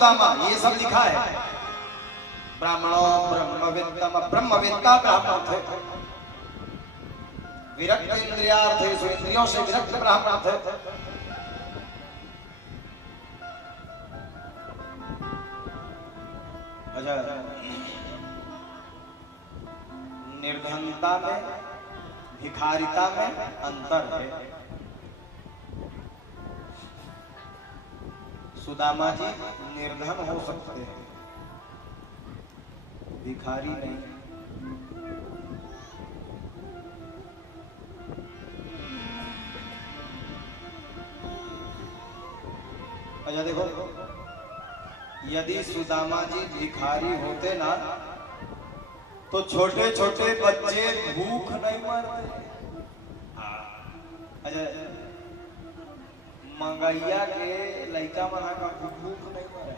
सुदामा, ये सब लिखा है। ब्राह्मणों ब्रह्मवेत्ता ब्राह्मण थे, विरक्त इंद्रियार्थेषु, इंद्रियों से विरक्त ब्राह्मण थे। निर्धनता में भिखारिता में अंतर है। सुदामा जी निर्धन हो सकते हैं, भिखारी नहीं। अच्छा देखो, यदि सुदामा जी भिखारी होते ना तो छोटे छोटे बच्चे भूख नहीं मरते। अच्छा, मंगैया के लड़का मना का भूख नहीं मरे।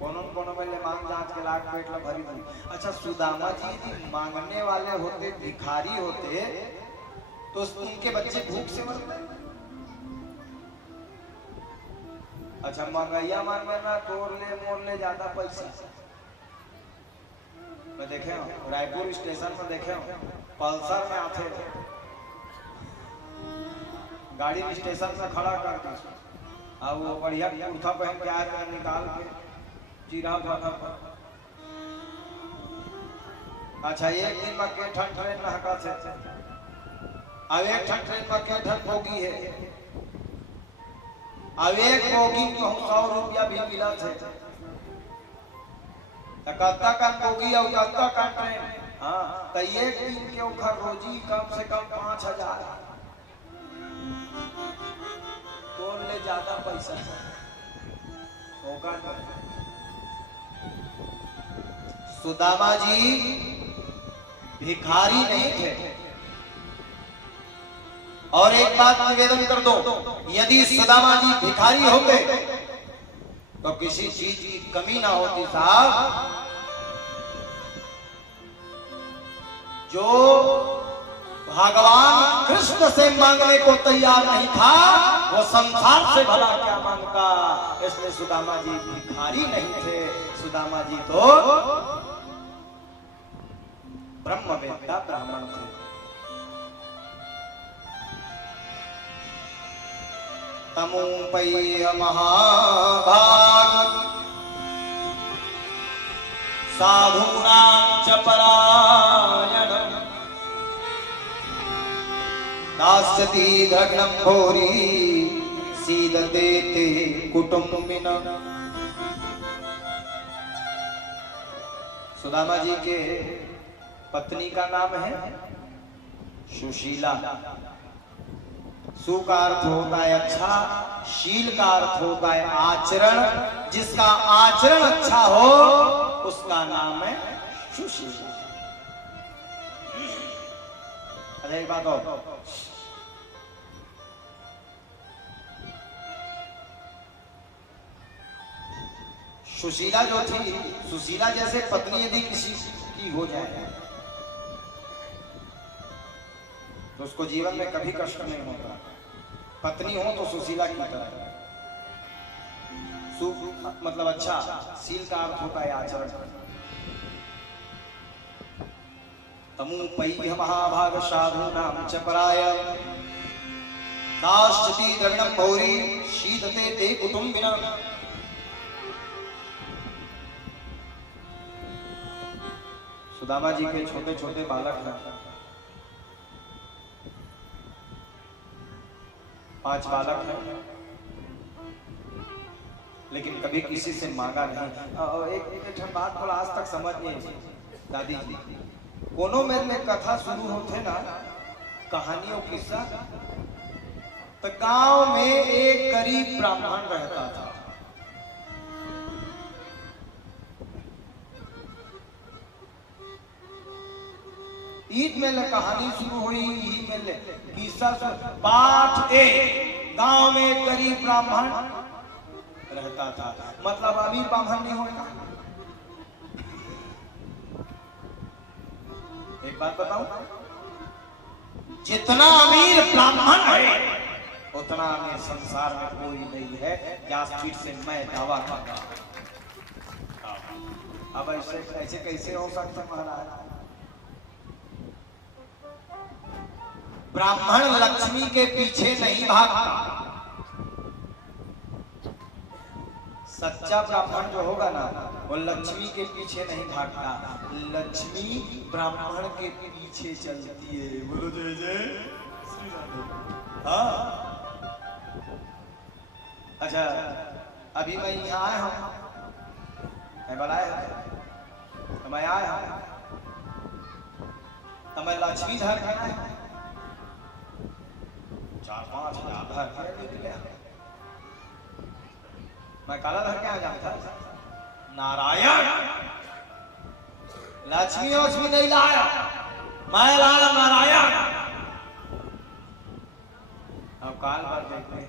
कोनो पहले मांग जांच के लाख पेट ला भरी थी। अच्छा, सुदामा जी मांगने वाले होते, भिखारी होते तो उनके बच्चे भूख से मरते। अच्छा, मंगैया मांगे ना तोड़ ले मोड़ ले ज्यादा पैसा। मैं देखे रायपुर स्टेशन में देखे पल्सर में आते गाड़ी स्टेशन में खड़ा करके और वो बढ़िया कुर्ता पहन के आज निकाल के जीरा भागा। अच्छा, एक दिन में के ठन ट्रेन में हका से अब एक ठन ट्रेन में के ठन बोगी है। अब एक बोगी को 100 रुपया भी मिला थे। कत्ता का बोगी और कत्ता का ट्रेन, हाँ, तो एक दिन के ओखर रोजी कम से कम 5000 तोड़ ले ज्यादा पैसा होगा। सुदामा जी भिखारी नहीं थे। और एक बात निवेदन कर दो, यदि सुदामा जी भिखारी होते तो किसी चीज की कमी ना होती साहब। जो भगवान कृष्ण से मांगने को तैयार नहीं था वो संसार से भला क्या मांगता। इसलिए सुदामा जी भिखारी नहीं थे, सुदामा जी तो ब्रह्मवेत्ता ब्राह्मण थे। तमुपैह महाभाग साधूनां च परायणम् दास्यति धर्मं भोरी सीदते ते कुटुम्बिनः। सुदामा जी के पत्नी का नाम है सुशीला। सु का अर्थ होता है अच्छा, शील का अर्थ होता है आचरण। जिसका आचरण अच्छा हो उसका नाम है सुशीला। अरे एक बात और, सुशीला जो थी, सुशीला जैसे पत्नी यदि किसी की हो जाए तो उसको जीवन में कभी कष्ट नहीं होता। पत्नी हो तो सुशीला की तरह। मतलब अच्छा, शील का अर्थ होता है आचरण। तमुपैह महाभाग साधूनां च परायणम् दास्यति द्रविणं भौरी शीदते ते कुटुम्बिनः। सुदामा जी के छोटे छोटे बालक हैं, 5 बालक हैं, लेकिन कभी किसी से मांगा नहीं। एक बात बोला आज तक समझ नहीं दादी जी। कोनो में कथा शुरू होते ना, कहानियों किस्सा, तो गांव में एक गरीब ब्राह्मण रहता था। ईद में कहानी शुरू हुई, ईद में किस्सा पाठ। गांव में एक गरीब ब्राह्मण रहता था। मतलब अमीर ब्राह्मण नहीं होगा। एक बात बताऊं, जितना अमीर ब्राह्मण है उतना अमीर संसार में कोई नहीं है। या फिर से मैं दावा करता हूं। अब ऐसे ऐसे कैसे हो सकता महाराज? ब्राह्मण लक्ष्मी के पीछे नहीं भागता। सच्चा ब्राह्मण जो होगा ना वो लक्ष्मी के पीछे नहीं भागता, लक्ष्मी ब्राह्मण के पीछे चलती है। बोलो जय जय श्री राधे। हाँ अच्छा, अभी मैं यहाँ आया हूँ, मैं बुलाया तो मैं आया हूँ, तो मैं लक्ष्मी धर के आया, 4-5 हजार धर के, मैं काला धर के आ जाता। नारायण लक्ष्मी लक्ष्मी नहीं लाया, मैं लाया नारायण। अब काल भर देखते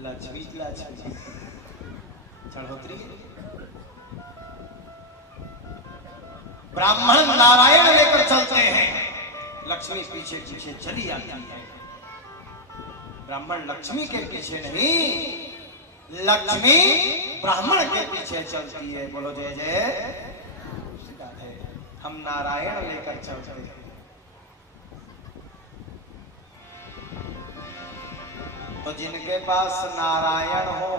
लक्ष्मी लक्ष्मी चढ़ोतरी। ब्राह्मण नारायण लेकर चलते हैं, लक्ष्मी पीछे पीछे चली आती है। ब्राह्मण लक्ष्मी के पीछे नहीं, लक्ष्मी ब्राह्मण के पीछे चलती है। बोलो जय जय। हम नारायण लेकर चलते हैं। तो जिनके पास नारायण हो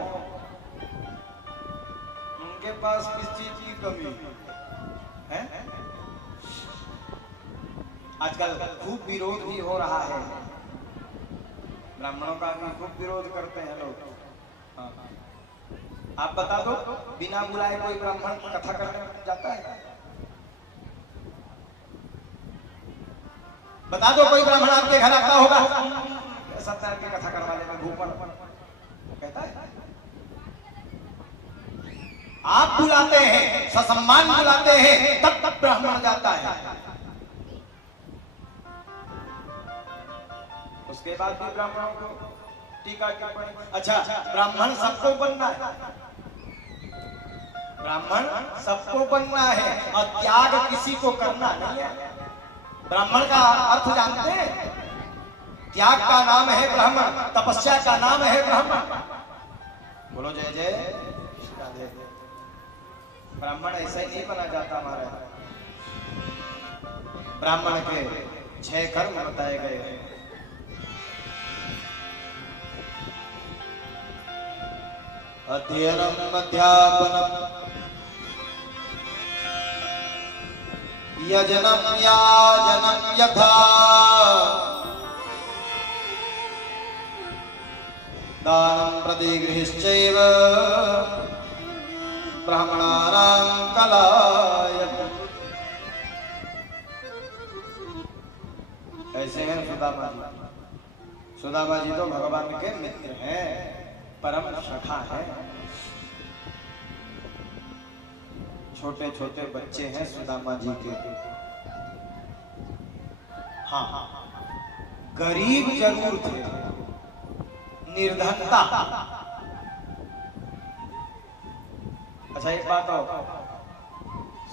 उनके पास किस चीज की कमी है? आजकल खूब विरोध भी हो रहा है, ब्राह्मणों का भी खूब विरोध करते हैं लोग। हाँ। आप बता दो, बिना बुलाए कोई ब्राह्मण कथा करने जाता है? बता दो कोई ब्राह्मण आपके घर आता होगा, सत्यनारायण की कथा करवाने में भूख कहता है? आप बुलाते हैं, ससम्मान बुलाते हैं, तब तब ब्राह्मण जाता है। उसके बाद भी ब्राह्मणों को टीका टिप्पणी। अच्छा, ब्राह्मण सबको बनना है, ब्राह्मण सबको बनना है और त्याग किसी को करना नहीं है। ब्राह्मण का अर्थ जानते हैं? त्याग का नाम है ब्राह्मण, तपस्या का नाम है ब्राह्मण। बोलो जय जय राधे। ब्राह्मण ऐसा ही नहीं बना जाता हमारा। ब्राह्मण के 6 कर्म बताए गए हैं। अध्ययनम अध्यापनम यजनम याजनम यथा दानं प्रतिगृहिश्चैव ब्राह्मणानां कलायतु। ऐसे हैं सुदामा जी। सुदामा जी तो भगवान के मित्र हैं, परम सखा है। छोटे छोटे बच्चे हैं सुदामा जी के। हाँ, गरीब जरूर थे, निर्धनता। अच्छा एक बात और,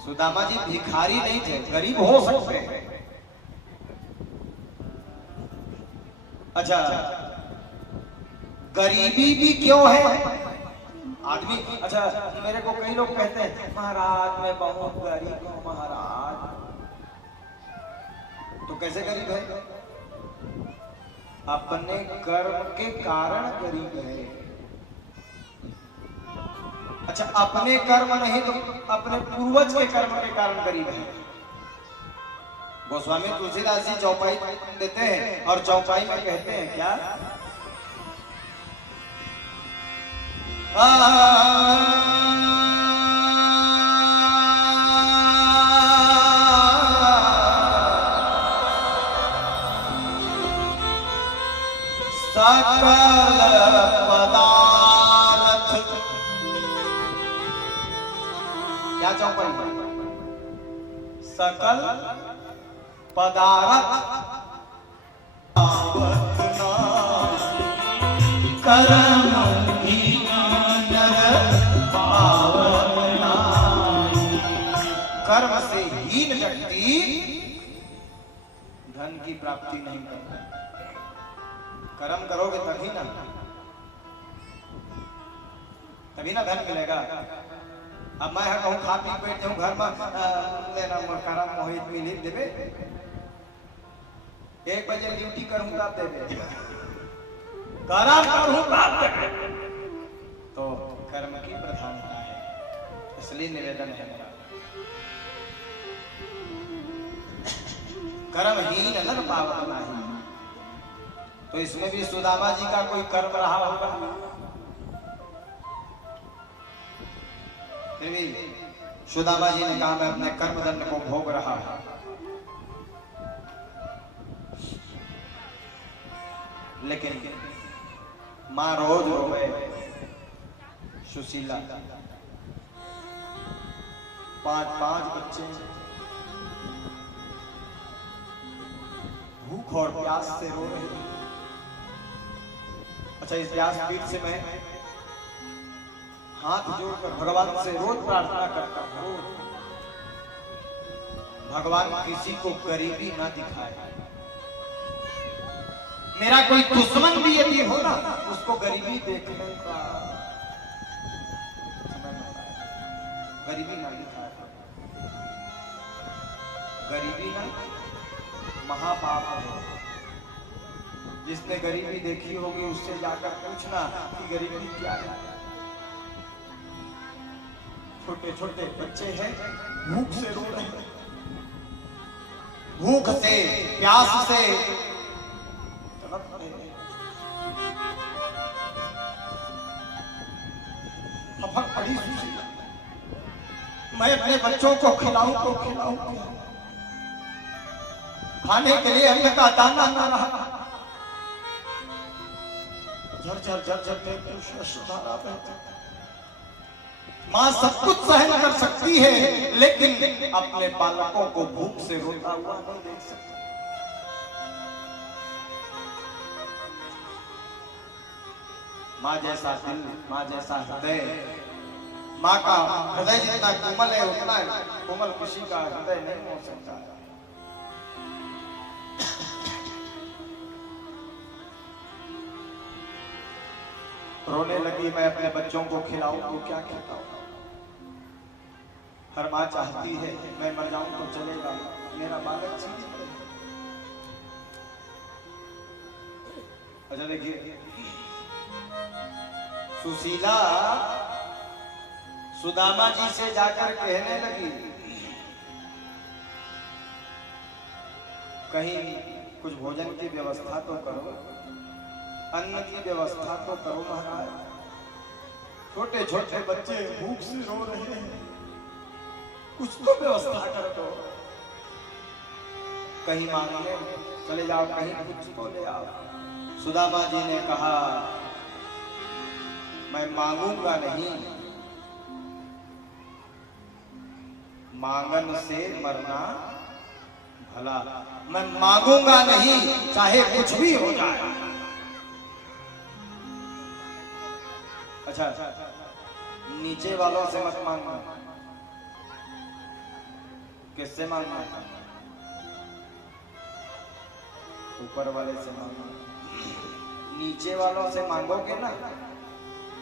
सुदामा जी भिखारी नहीं थे, गरीब हो सकते हैं। अच्छा, गरीबी भी क्यों है आदमी? अच्छा, मेरे को कई लोग कहते हैं महाराज मैं बहुत गरीब हूं महाराज। तो कैसे गरीब है? अपने कर्म के कारण गरीब है। अच्छा, अपने कर्म नहीं तो अपने पूर्वज के कर्म के कारण गरीब है। गोस्वामी तुलसीदास जी चौपाई देते हैं और चौपाई में कहते हैं क्या? सकल पदार्थ, क्या चौपाई? सकल पदार्थ कर्म कर्म से हीन व्यक्ति धन की प्राप्ति नहीं करता। कर्म करोगे तभी ना धन मिलेगा। अब मैं कहूँ खा पी बैठ जाऊँ घर में लेना कर्म मोहित मिली देवे, 1 बजे ड्यूटी करूँ तब देवे, कर्म करूँ तब देवे। तो कर्म की प्रधानता है, इसलिए निवेदन है मेरा, कर्महीन नर पावन नहीं। तो इसमें भी सुदामा जी का कोई कर्म रहा होगा, फिर भी सुदामा जी ने कहा मैं अपने कर्म दंड को भोग रहा हूं। लेकिन मां रोज रोवे, सुशीला 5 बच्चे भूख और प्यास से रो रहे हैं। अच्छा, इस व्यासपीठ से मैं हाथ जोड़कर भगवान से रोज प्रार्थना करता हूं, भगवान किसी को गरीबी ना दिखाए। मेरा कोई दुश्मन भी यदि हो ना, उसको गरीबी देखने का समय मत आए, गरीबी ना दिखाए। गरीबी ना महापाप है। जिसने गरीबी देखी होगी उससे जाकर पूछना कि गरीबी क्या है। छोटे छोटे बच्चे हैं, भूख से रो रहे हैं, भूख से प्यास से तड़प रहे हैं। फफक पड़ी सुशीला, मैं अपने बच्चों को खिलाऊं तो खिलाऊं क्या? खाने के लिए अन्न का दाना ना रहा, झर झर सुधारा बहता। मां सब कुछ सहन कर सकती है, लेकिन अपने बालकों को भूख से रोता हुआ नहीं देख सकती। मां जैसा दिल, मां जैसा हृदय, मां का हृदय जितना कोमल है उतना कोमल किसी का हृदय नहीं हो सकता। रोने लगी, मैं अपने बच्चों को खिलाऊं तो क्या खिलाऊं? हर माँ चाहती है मैं मर जाऊं तो चलेगा, मेरा बालक जीवित है। अच्छा देखिए, सुशीला सुदामा जी से जाकर कहने लगी कहीं कुछ भोजन की व्यवस्था तो करो, अन्न की व्यवस्था तो करो महाराज। छोटे छोटे बच्चे भूख से रो रहे हैं, कुछ तो व्यवस्था कर दो। कहीं मांगने चले जाओ, कहीं कुछ तो ले आओ। सुदामा जी ने कहा मैं मांगूंगा नहीं, मांगन से मरना भला। मैं मांगूंगा नहीं, चाहे कुछ भी हो जाए। अच्छा, नीचे वालों से मत मांगना। किससे मांगना? ऊपर वाले से मांगना। नीचे वालों से मांगोगे ना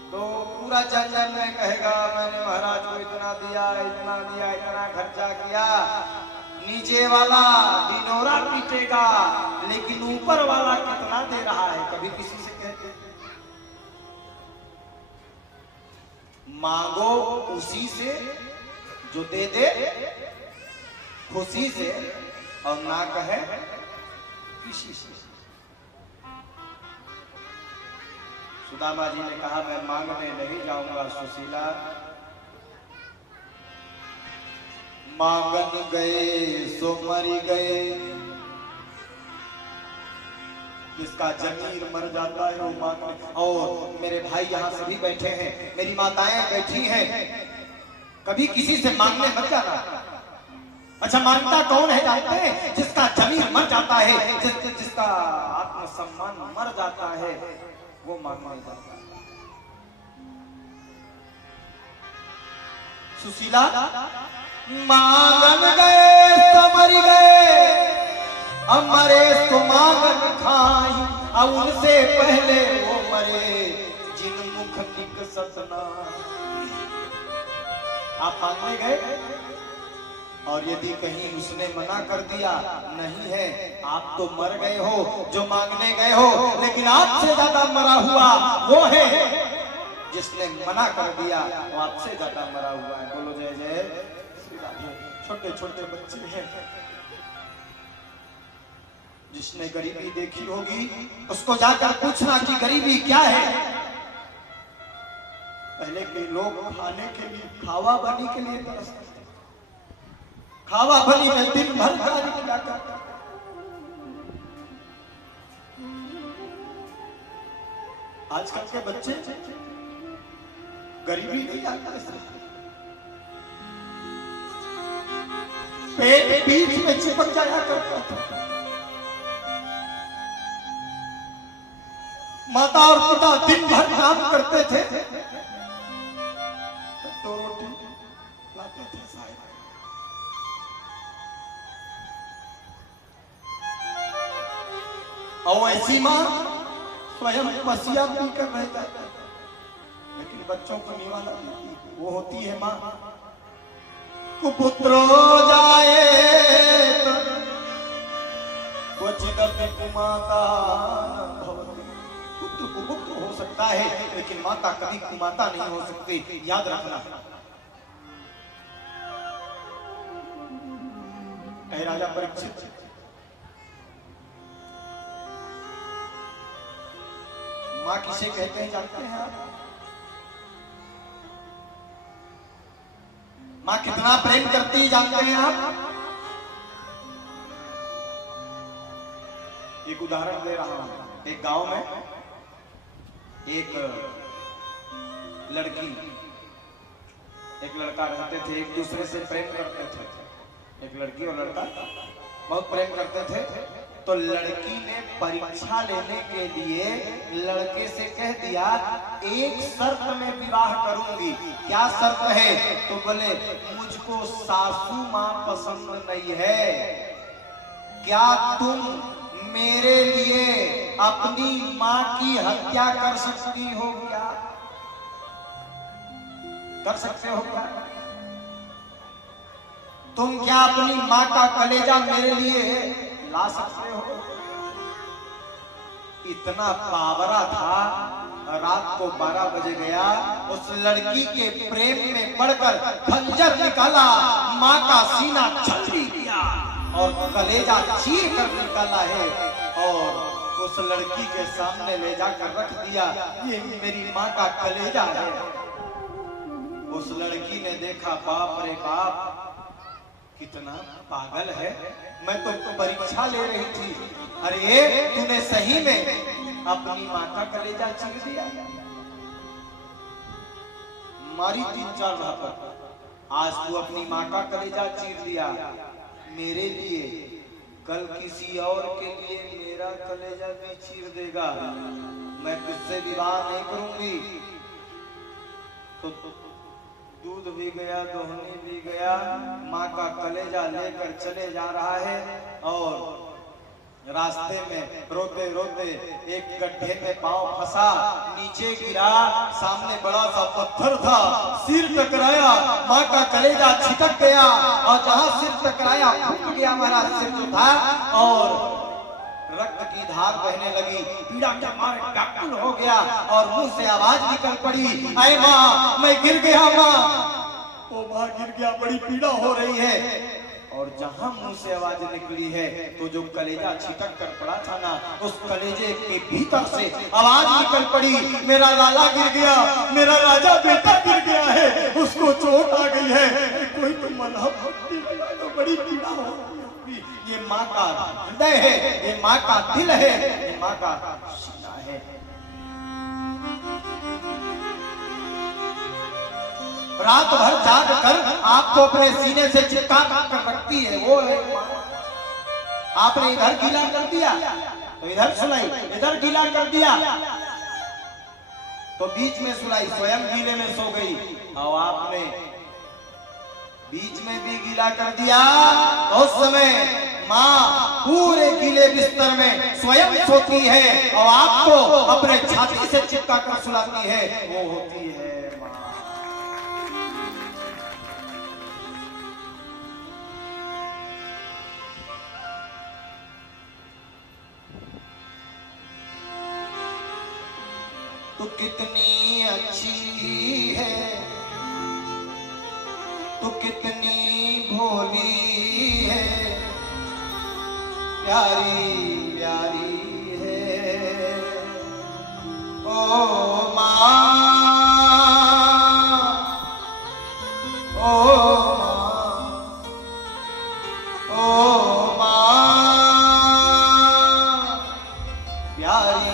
तो पूरा जन जन में कहेगा मैंने महाराज को इतना दिया, इतना दिया, इतना खर्चा किया। नीचे वाला डिनोरा पीटेगा, लेकिन ऊपर वाला कितना दे रहा है कभी किसी से कहते? मांगो उसी से जो दे दे खुशी से, और ना कहे किसी से। सुदामा जी ने कहा मैं मांगने नहीं जाऊंगा सुशीला। मांगन गए सो मरी गए, जिसका जमीर मर जाता है वो मांगने। और मेरे भाई यहाँ सभी बैठे हैं, मेरी माताएं बैठी हैं, कभी किसी से मांगने मत जाना। अच्छा, मांगता कौन है जानते हैं? जिसका जमीर मर जाता है, जिसका आत्मसम्मान मर जाता है, वो मांगने जाता है। सुशीला मांगन गए तो मरी गए, अमरे तो मांगन खाई, अब उनसे पहले वो मरे जिन मुख निकसत नाम। आप मांगने गए और यदि कहीं उसने मना कर दिया, नहीं है आप तो मर गए हो, जो मांगने गए हो, लेकिन आपसे ज्यादा मरा हुआ वो है जिसने मना कर दिया, वो आपसे ज्यादा मरा हुआ है। बोलो जय जय श्री राधे। छोटे छोटे बच्चे हैं, जिसने गरीबी देखी होगी उसको जाकर पूछना कि गरीबी क्या है। पहले के लोग खाने के लिए, खावा बनी के लिए तरसते, खावा बनी में दिन भर कार्य किया करते। आजकल के बच्चे गरीबी नहीं जानते, पेट बीच में चिपक जाया करता था। माता और पिता दिन भर काम करते थे तो रोटी लाते थे साहब। और ऐसी मां स्वयं पसिया पी कर रह जाती, लेकिन बच्चों को निवाला देती, वो होती है मां। कुपुत्रो जाए क्वचिदपि कुमाता भवति। पुत्र कुपुत्र हो सकता है, लेकिन माता कभी कुमाता नहीं हो सकती, याद रखना। राजा परीक्षित मां किसे कहते हैं जानते हैं आप? मां कितना प्रेम करती है जानते हैं आप? एक उदाहरण दे रहा हूं। एक गांव में एक लड़की, एक लड़का रहते थे, एक दूसरे से प्रेम करते थे। एक लड़की और लड़का बहुत प्रेम करते थे। तो लड़की ने परीक्षा लेने के लिए लड़के से कह दिया, एक शर्त में विवाह करूंगी। क्या शर्त है? तो बोले, मुझको सासू मां पसंद नहीं है, क्या तुम मेरे लिए अपनी मां की हत्या कर सकती हो? क्या कर सकते हो? क्या तुम क्या अपनी मां का कलेजा मेरे लिए ला सकते हो? इतना पावरा था। रात को 12 बजे गया, उस लड़की के प्रेम में पड़कर खंजर निकाला, मां का सीना छलनी दिया और कलेजा चीर कर निकाला है और उस लड़की के सामने ले जाकर रख दिया। ये मेरी मां का कलेजा है। उस लड़की ने देखा, बाप रे बाप, कितना पागल है, मैं तो परीक्षा ले रही थी, अरे ये तूने सही में अपनी मां का कलेजा चीर दिया। मारी 3-4 पर। आज तू अपनी मां का कलेजा चीर दिया, मेरे लिए कल किसी और के लिए मेरा कलेजा भी चीर देगा, मैं तुझसे विवाह नहीं करूंगी। तो दूध भी गया, दोहनी भी गया, माँ का कलेजा लेकर चले जा रहा है और रास्ते में रोते रोते एक गड्ढे में पांव फंसा, नीचे गिरा, सामने बड़ा सा पत्थर था, सिर टकराया, माँ का कलेजा छिटक गया और जहां सिर टकराया फूट गया हमारा सिर जो था और रक्त की धार बहने लगी। पीड़ा के मारे व्याकुल हो गया और मुंह से आवाज निकल पड़ी, अरे माँ मैं गिर गया माँ। ओ माँ गिर गया, बड़ी पीड़ा हो रही है। और जहां मुंह से आवाज निकली है तो जो कलेजा छिटक कर पड़ा था ना, उस कलेजे के भीतर से आवाज निकल पड़ी, मेरा लाला गिर गया, मेरा राजा बेटा गिर गया है, उसको चोट आ गई है, कोई तो मलहम तो बड़ी पीड़ा हो। ये माँ का हृदय है, ये माँ का दिल है, ये माँ का सीना है। रात भर जाग कर आपको अपने सीने से चिपका कर रखती है, वो है माँ। आपने इधर गीला कर दिया तो इधर सुलाई, इधर गीला कर दिया तो बीच में सुलाई, स्वयं गीले में सो गई। और आपने बीच में भी गीला कर दिया तो उस समय माँ पूरे गीले बिस्तर में स्वयं सोती है और आपको अपने छाती से चिपका कर सुलाती है, वो होती है माँ। तू कितनी अच्छी है, तू कितनी भोली है, प्यारी प्यारी है ओ माँ, ओ माँ, ओ माँ, प्यारी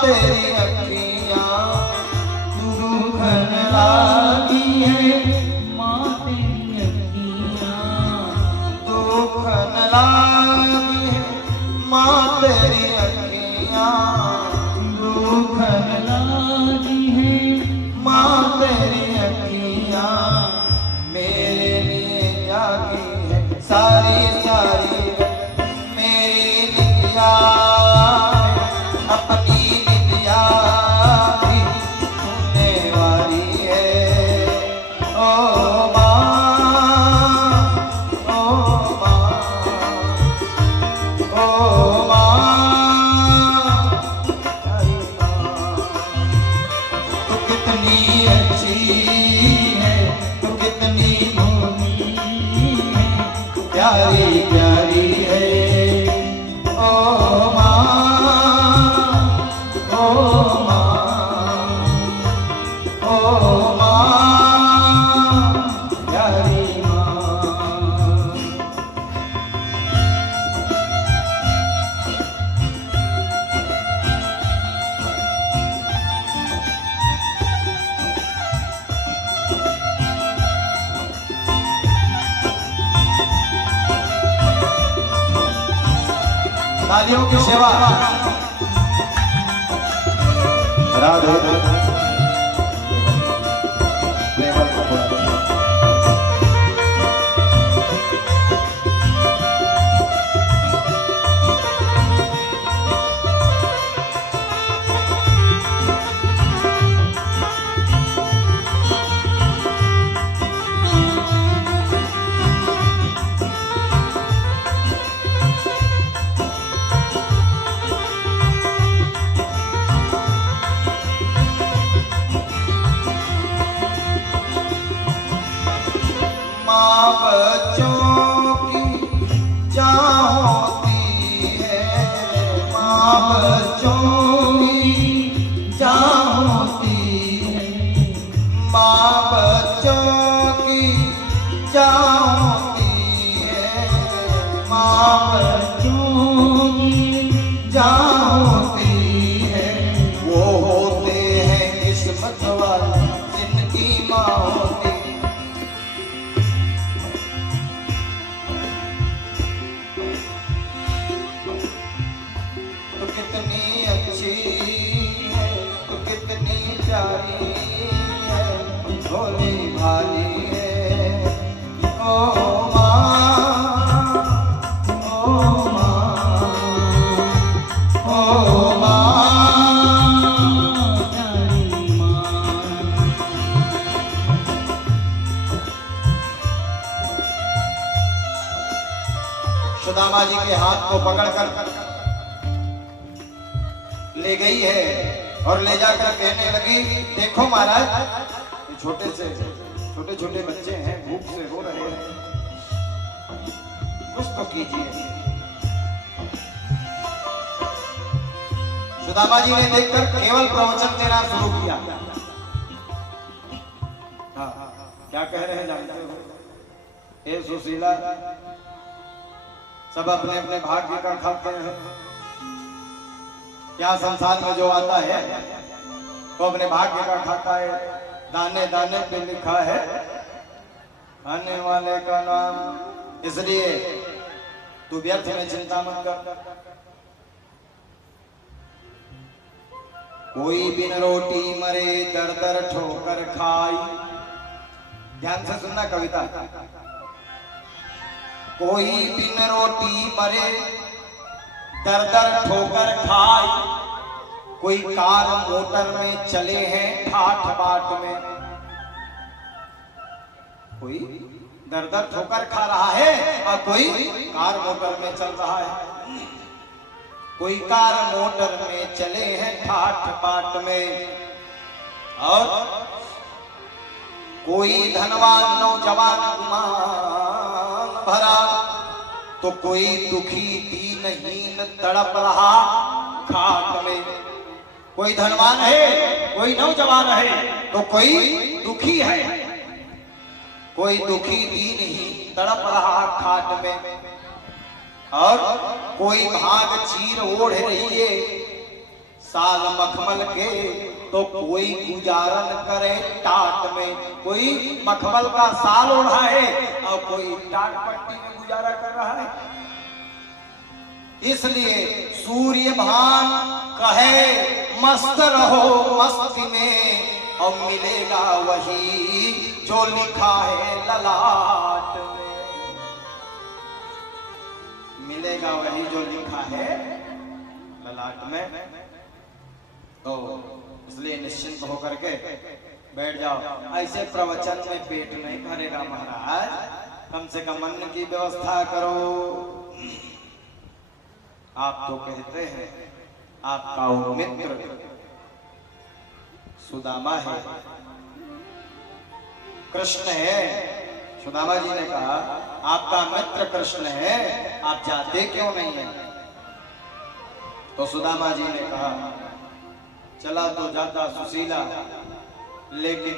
तेरी अखियाँ दुखन लागी है, माँ तेरी अखियाँ दुखन लागी है, माँ तेरी अखियाँ दुखन लागी है, माँ तेरी अखियाँ मेरे लिए जागी है, सारी सारी मेरी नित्या अपनी प्यारी प्यारी है ओ माँ, ओ माँ, ओ माँ, प्यारी माँ। तालियों की सेवा राधे बच्चों की जान होती है, माँ बच्चों की जान होती है, माँ बच्चों की जान होती है। वो होते हैं किस्मत वाले जिनकी माँ होती। तो कितनी अच्छी है, तो कितनी प्यारी है, भोली भाली है। ओ माँ, ओ माँ, ओ माँ, प्यारी माँ। सुदामा जी के हाथ को पकड़कर ले गई है और ले जाकर कहने लगी, देखो महाराज, छोटे छोटे बच्चे हैं, भूख से रो रहे हैं, कुछ तो कीजिए। सुदामा जी ने देखकर केवल प्रवचन देना शुरू किया। हाँ, क्या कह रहे हैं जानते हो? हे सुशीला, सब अपने अपने भाग्य का खाते हैं। क्या संसार में जो आता है वो अपने भाग्य का खाता है। दाने दाने पे लिखा है खाने वाले का नाम। इसलिए तू व्यर्थ में चिंता मत कर। कोई बिन रोटी मरे दर दर ठोकर खाई। ध्यान से सुनना कविता। कोई बिन रोटी मरे दर दर ठोकर खाई, कोई कार मोटर में चले हैं ठाठ बाट में। कोई दर दर ठोकर खा रहा है और कोई कार मोटर में चल रहा है। कोई कार मोटर में चले हैं ठाठ बाट में, और कोई धनवान नौजवान गुमान भरा, तो कोई दुखी दीनहीन तड़प रहा खाट में। कोई धनवान है, कोई नौजवान है, तो कोई दुखी है, कोई दुखी दीनहीन तड़प रहा खाट में। और कोई भाग चीर ओढ़ रही है साल मखमल के, तो कोई गुजारन करे टाट में। कोई मखमल का साल ओढ़ा है और कोई टाट पट्टी में गुजारा कर रहा है। इसलिए सूर्य भान कहे मस्त रहो मस्ती में, और मिलेगा वही जो लिखा है ललाट में। मिलेगा वही जो लिखा है ललाट में। तो इसलिए निश्चिंत होकर के बैठ जाओ। ऐसे प्रवचन में पेट नहीं भरेगा महाराज, कम से कम अन्न की व्यवस्था करो। आप तो कहते हैं आपका वो मित्र सुदामा है, कृष्ण है। सुदामा जी ने कहा आपका मित्र कृष्ण है, आप जाते क्यों नहीं हैं? तो सुदामा जी ने कहा चला तो जाता सुशीला, लेकिन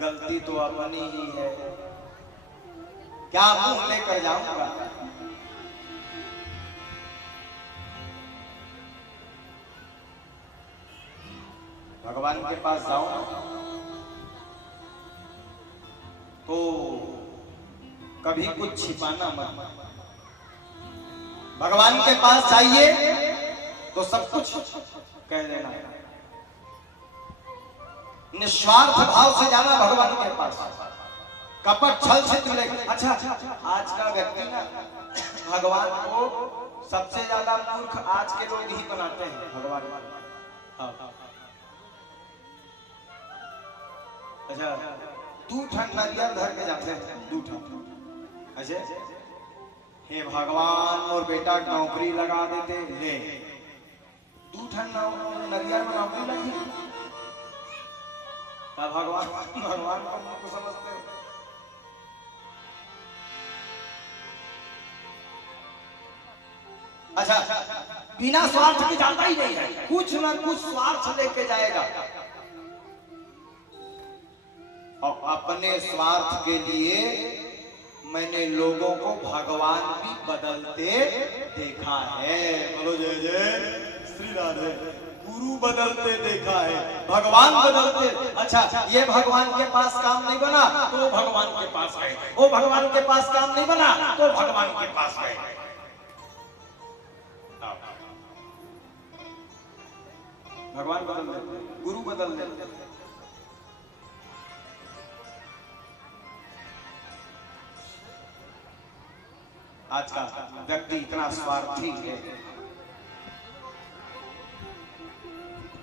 गलती तो अपनी ही है। क्या मुंह लेकर जाऊंगा? भगवान के पास जाऊं तो कभी कुछ छिपाना मत। भगवान के पास जाइए तो सब कुछ कह देना। निस्वार्थ भाव से जाना भगवान के पास। कपट छल छिद्र लेकर। अच्छा, आज का व्यक्ति ना भगवान को सबसे ज्यादा मूर्ख आज के लोग ही बनाते हैं। भगवान अच्छा, 2 ठन नारियल धर के जाते हैं, 2 ठन। अच्छा, हे भगवान और बेटा नौकरी लगा देते, ले 2 ठन नारियल में नौकरी लगी। भगवान को समझते हो? अच्छा, बिना स्वार्थ के जाता ही नहीं है, कुछ ना कुछ स्वार्थ लेके जाएगा और अपने स्वार्थ के लिए मैंने लोगों को भगवान भी बदलते देखा है। बोलो जय जय श्री राधे। गुरु बदलते देखा है, भगवान बदलते। अच्छा, ये भगवान के पास काम नहीं बना तो भगवान के पास गए, वो भगवान के पास काम नहीं बना तो भगवान के पास गए। भगवान बदल देते, गुरु बदल देते। आज का व्यक्ति इतना स्वार्थी है।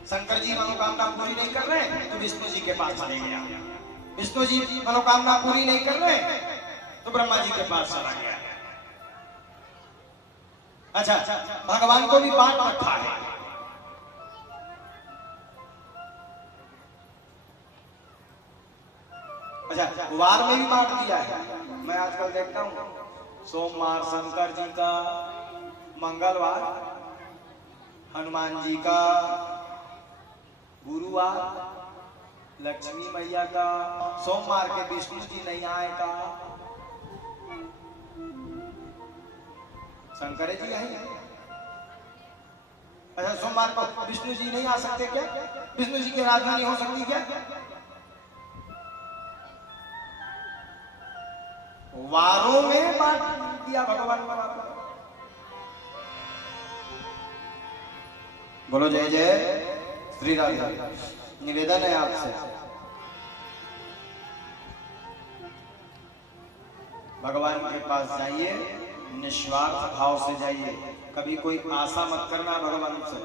शंकर जी मनोकामना पूरी नहीं कर रहे तो विष्णु जी के पास चले गया, विष्णु जी मनोकामना पूरी नहीं कर रहे तो ब्रह्मा जी के पास चला गया। अच्छा, भगवान को भी बांट रखा है। अच्छा, वार में भी बांट दिया है। मैं आजकल देखता हूँ सोमवार शंकर जी का, मंगलवार हनुमान जी का, गुरुवार लक्ष्मी मैया का, सोमवार के विष्णु जी नहीं आए का, शंकर जी आए। अच्छा, सोमवार को विष्णु जी नहीं आ सकते क्या? विष्णु जी की आराधना नहीं हो सकती क्या? वारों में बांट दिया भगवान का। बोलो जय जय श्री राधे। निवेदन है आपसे, भगवान के पास जाइए, निस्वार्थ भाव से जाइए, कभी कोई आशा मत करना भगवान से,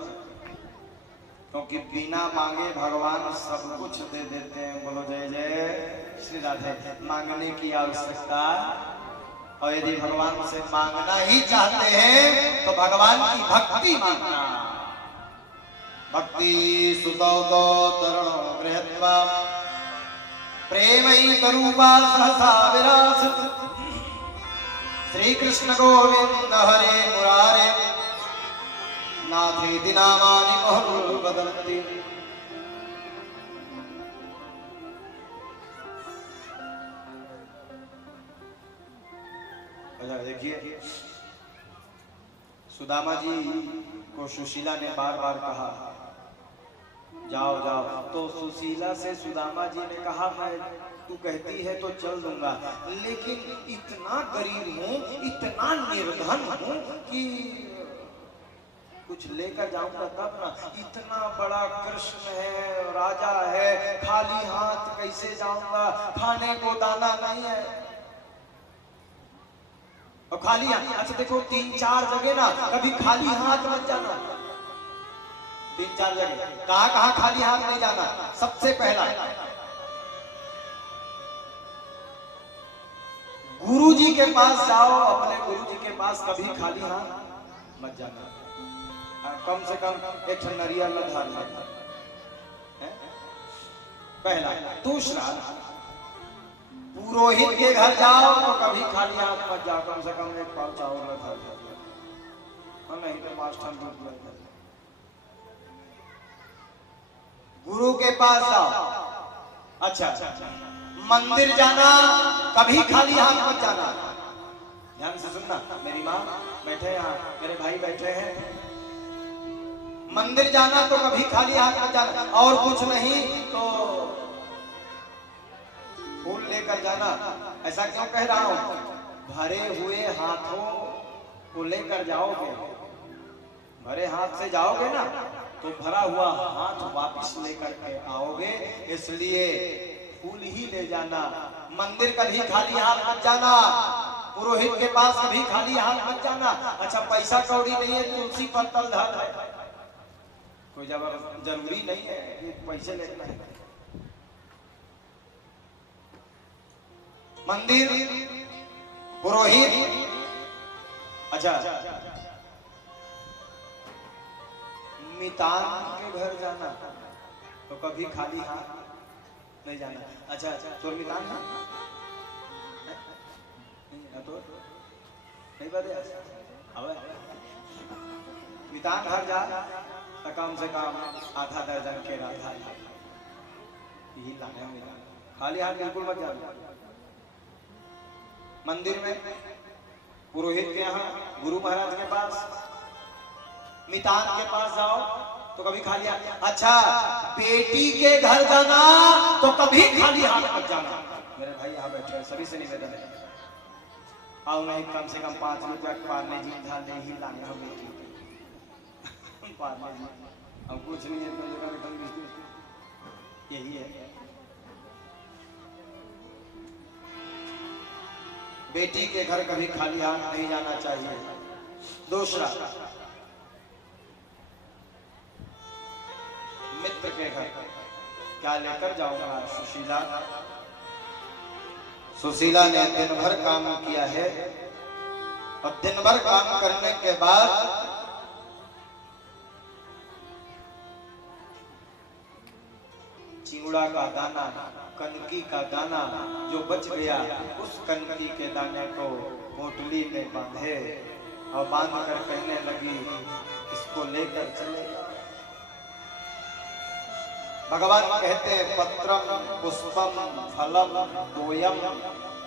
क्योंकि बिना मांगे भगवान सब कुछ दे देते हैं। बोलो जय जय श्री राधे। मांगने की आवश्यकता, और यदि भगवान से मांगना ही चाहते हैं तो भगवान की भक्ति मांगना। भक्ति सुतौ तो तरुणो गृहत्वा प्रेमैकरूपा सहसा विरास। श्री कृष्ण गोविंद हरे मुरारे नाथेति नामानि बहु बदन्ति। देखिए, सुदामा जी को सुशीला ने बार बार कहा जाओ जाओ, तो सुशीला से सुदामा जी ने कहा मैं, तू कहती है तो चल दूंगा, लेकिन इतना गरीब हूँ, इतना निर्धन हूँ कि कुछ लेकर जाऊंगा तब ना। इतना बड़ा कृष्ण है, राजा है, खाली हाथ कैसे जाऊंगा? खाने को दाना नहीं है और खाली हाथ। अच्छा देखो, 3-4 जगह ना कभी खाली हाथ मत जाना। 3-4 जगह कहाँ खाली हाथ नहीं जाना। सबसे पहला, गुरु जी के पास जाओ, अपने गुरु जी के पास कभी खाली हाथ मत जाना। कम से कम एक नरिया लधार पहला। दूसरा, पुरोहित के घर जाओ तो कभी खाली हाथ मत जाओ, कम से कम एक पाव चावल रखा जाए, नहीं तो मास्टर दूध लग जाए। गुरु के पास जाओ। अच्छा, मंदिर जाना कभी खाली हाथ मत जाना। ध्यान से सुनना, मेरी माँ बैठे यहाँ, मेरे भाई बैठे हैं। मंदिर जाना तो कभी खाली हाथ मत जाना, और कुछ नहीं तो फूल लेकर जाना। ऐसा क्यों कह रहा हूं? भरे हुए हाथों को लेकर जाओगे, भरे हाथ से जाओगे ना तो भरा हुआ हाथ वापस लेकर के आओगे, इसलिए फूल ही ले जाना। मंदिर कभी खाली हाथ मत जाना, पुरोहित के पास कभी खाली हाथ मत जाना। अच्छा, पैसा कौड़ी नहीं है, तुलसी पत्तल धर है, कोई जरूरी नहीं है कि पैसे लेना है। मंदिर, पुरोहित, अच्छा मितान के घर जाना तो कभी खाली हाथ नहीं जाना। अच्छा, तो मितान है तो नहीं बात है। मितान घर जा तो कम से कम आधा दर्जन के राधा यही लाने मिला। खाली हाथ बिल्कुल मत जाना। मंदिर में पुरोहित के यहाँ गुरु महाराज के पास मितान के पास जाओ तो कभी खाली हाथ। अच्छा बेटी के घर जाना तो कभी खाली हाथ मत जाना। मेरे भाई यहाँ बैठे सभी से निवेदन है, आओ नहीं कम से कम 5 रुपया पारने जी था ले ही लाना हम बेटी पारने जी हम कुछ नहीं है यही है। बेटी के घर कभी खाली हाथ नहीं जाना चाहिए। दूसरा मित्र के घर क्या लेकर जाऊंगा। सुशीला सुशीला ने दिन भर काम किया है और दिन भर काम करने के बाद चिंगड़ा का दाना कनकी का दाना जो बच गया उस कनकी के दाने को पोटली में बांधे और बांध कर कहने लगी इसको लेकर चले। भगवान कहते हैं पत्रम पुष्पम फलम तोयम।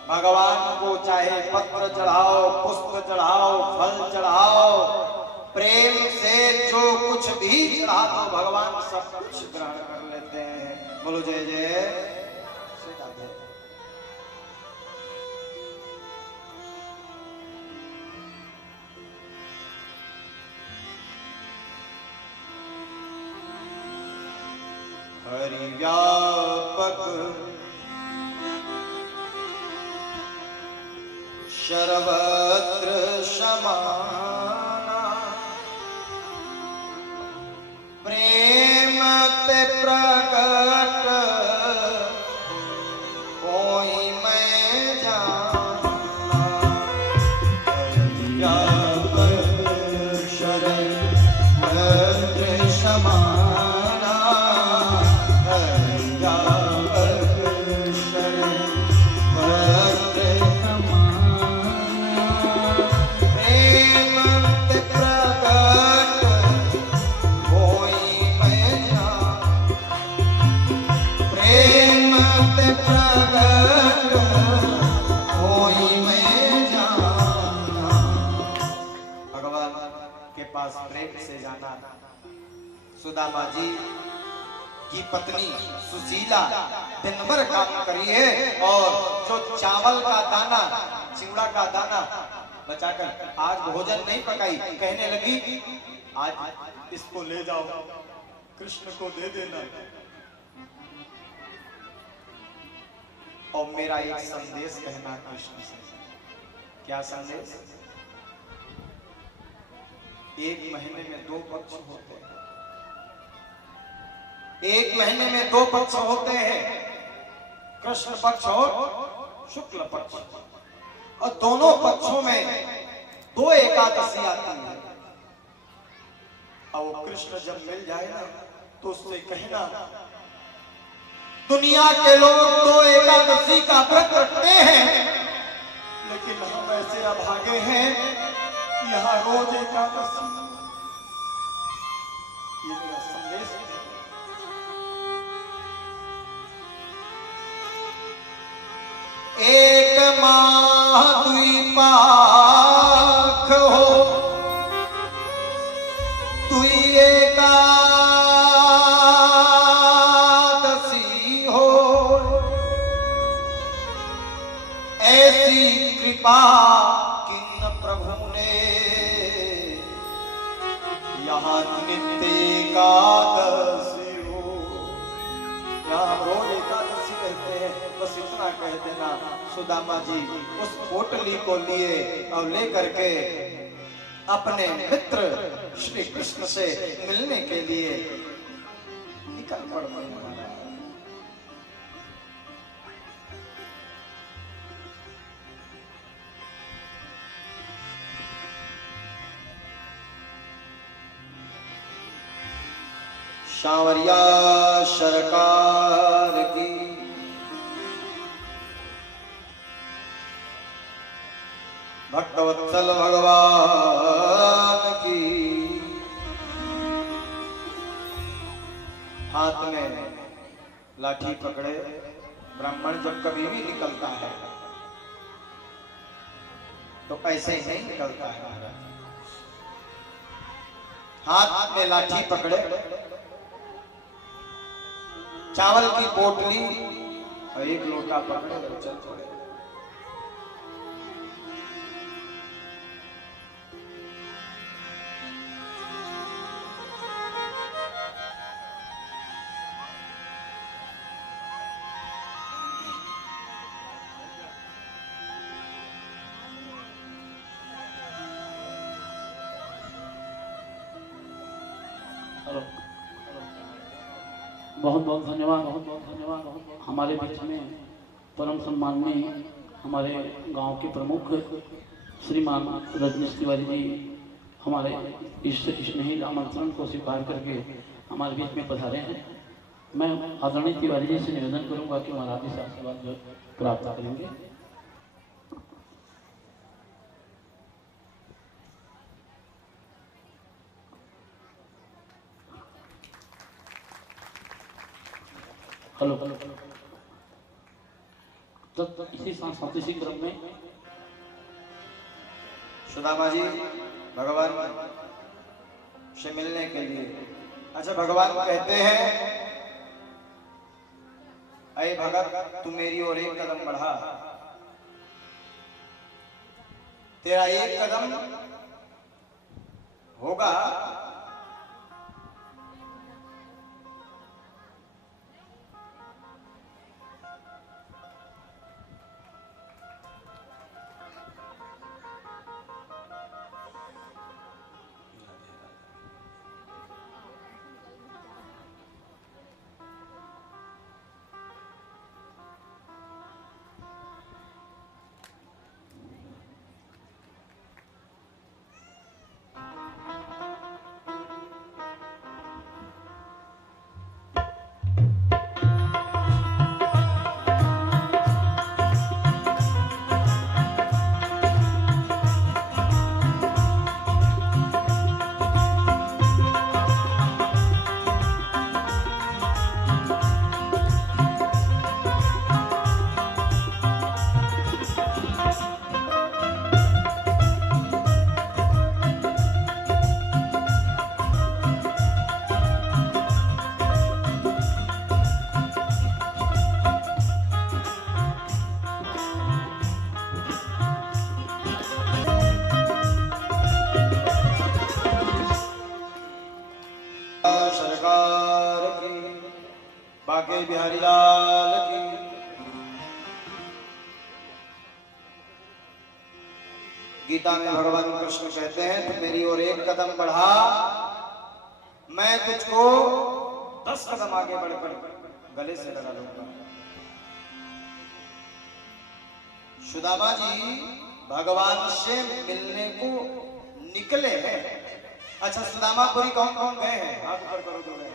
भगवान को चाहे पत्र चढ़ाओ पुष्प चढ़ाओ फल चढ़ाओ प्रेम से जो कुछ भी चढ़ा दो भगवान सब कुछ ग्रहण कर लेते हैं। बोलो जय जय। हरि व्यापक सर्वत्र समाना प्रेम ते प्रकट कोई मैं जाना। हरि व्यापक सर्वत्र समाना प्रेम से जाना। सुदामा जी की पत्नी सुशीला दिन भर काम करी है और जो चावल का दाना चिंगड़ा का दाना बचाकर आज भोजन नहीं पकाई कहने लगी आज इसको ले जाओ कृष्ण को दे देना और मेरा एक संदेश कहना कृष्ण से। क्या संदेश। एक महीने में 2 पक्ष होते हैं। एक महीने में 2 पक्ष होते हैं कृष्ण पक्ष और शुक्ल पक्ष और दोनों पक्षों में 2 एकादशी आती है और वो कृष्ण जब मिल जाए ना तो उससे कहना दुनिया के लोग 2 एकादशी का व्रत रखते हैं लेकिन हम ऐसे अभागे हैं यहाँ रोज एकादशी। ये मेरा संदेश है। एक माह 2 पाख हो 2 एकादशी हो ऐसी कृपा यहाँ नित्य एकादशी हो। यहाँ रोज एकादशी कहते हैं। बस इतना कह देना सुदामा जी उस पोटली को लिए और लेकर के अपने मित्र श्री कृष्ण से मिलने के लिए निकल पड़ते हैं। सांवरिया सरकार की भक्तवत्सल भगवान की हाथ में लाठी पकड़े ब्राह्मण जब कभी भी निकलता है तो ऐसे ही नहीं निकलता है महाराज। हाथ में लाठी पकड़े, चावल की पोटली और एक लोटा पकड़े और चल पड़े। बहुत बहुत धन्यवाद, बहुत बहुत धन्यवाद। हमारे बीच में परम सम्माननीय हमारे गांव के प्रमुख श्रीमान रजनीश तिवारी जी हमारे इस स्नेही आमंत्रण को स्वीकार करके हमारे बीच में पधारे हैं। मैं आदरणीय तिवारी जी से निवेदन करूंगा कि महाराज जी से आशीर्वाद जो प्राप्त करेंगे। हेलो हेलो तब इसी सांस्कृतिक क्रम में सुदामा जी भगवान से मिलने के लिए, अच्छा भगवान कहते हैं अरे भगत तू मेरी ओर एक कदम बढ़ा, तेरा एक कदम होगा सरकार की, बाके बिहारी लाल की। गीता में भगवान कृष्ण कहते हैं तुम मेरी ओर एक कदम बढ़ा, मैं तुझको 10 कदम आगे बढ़कर गले से लगा लूंगा। सुदामा जी भगवान से मिलने को निकले हैं। अच्छा सुदामापुरी कौन कौन गए हैं? हाथ ऊपर करो तो गए,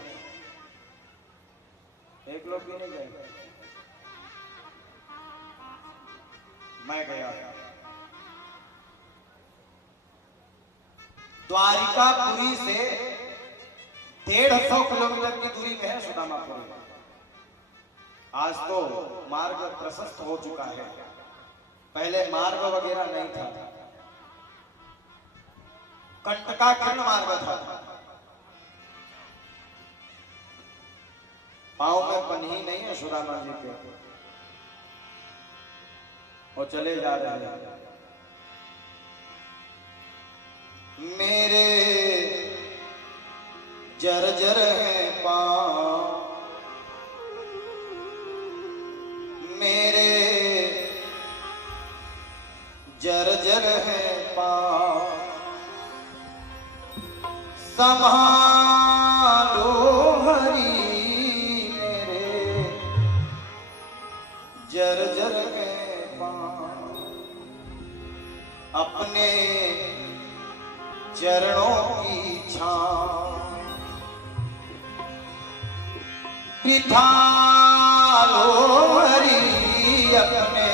एक लोग भी नहीं गए। मैं गया। द्वारिकापुरी से 150 किलोमीटर की दूरी में है सुदामापुरी। आज तो मार्ग प्रशस्त हो चुका है, पहले मार्ग वगैरह नहीं था, कंटकाकीर्ण मार्ग था। पांव में पन्ही नहीं है सुदामा जी के, वो चले जा रहे हैं। मेरे जर्जर है पांव, मेरे जर्जर है पांव, संभालो हरि मेरे जर्जर है पांव, अपने चरणों की छांव बिठा लो हरि, अपने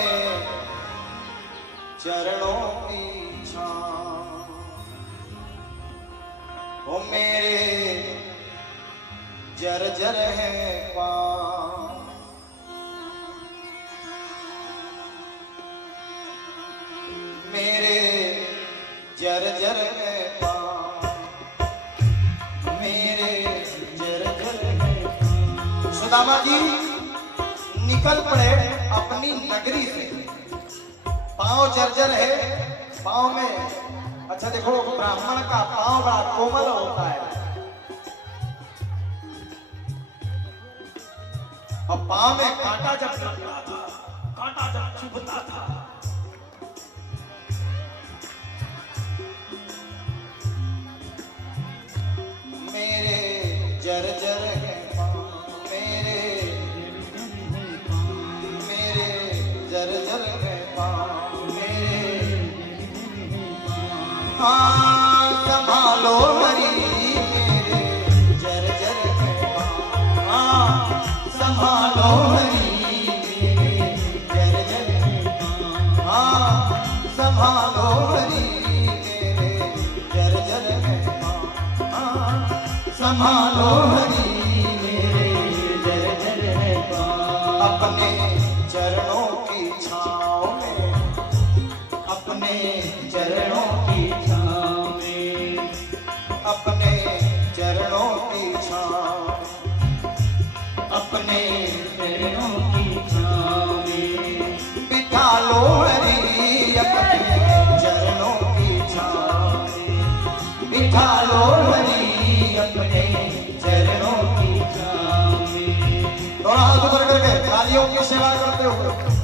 चरणों की छांव। ओ मेरे जर्जर है पाँव। मेरे जर्जर है पाँव, मेरे जर्जर है पाँव। सुदामा जी निकल पड़े अपनी नगरी से, पाँव जर्जर है, पाँव में अच्छा देखो ब्राह्मण का पाँव बड़ा कोमल होता है और पाँव में कांटा जब लगता था, कांटा जब चुभता था, मेरे जर्जर है पाँव, मेरे जर्जर है पाँव, मेरे हाँ संभालो हरी, मेरे जर्जर है पाँव, हाँ संभालो हरी, मेरे जर्जर है पाँव, हाँ संभालो हरी, मेरे जर्जर है पाँव, हाँ संभालो हरी, मेरे जर्जर है पाँव। अपने चरणों की छाँव में, अपने चरणों की छाँव में, अपने चरणों की छाँव, अपने चरणों की छाँव में बिठा लो हरी, अपने चरणों की छाँव में बिठा लो हरी, अपने चरणों की छाँव में। दोनों हाथ ऊपर करके तालियों की सेवा करते हुए